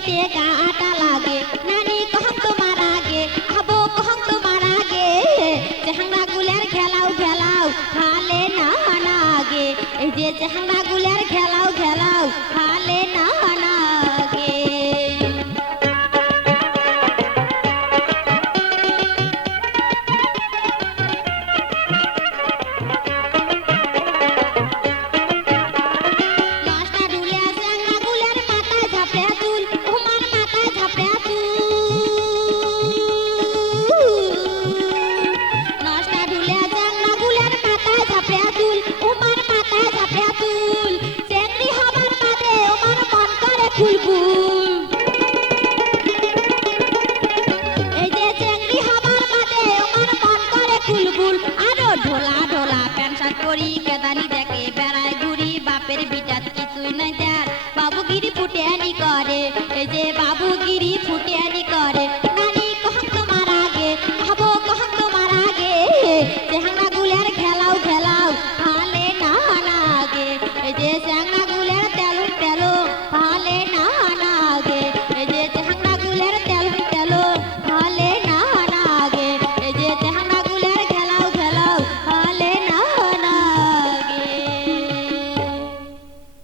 যাইতে গাটা লাগে নানি কহম তোমার আগে আবো কহম তোমার আগে চেহাঙ্গা গুলের খেলাও খেলাও খালে না নাগে এই যে চেহাঙ্গা গুলের খেলাও খেলাও খালে না নাগে ঢোলা ঢোলা প্যান্ট শার্ট পরি কেদানি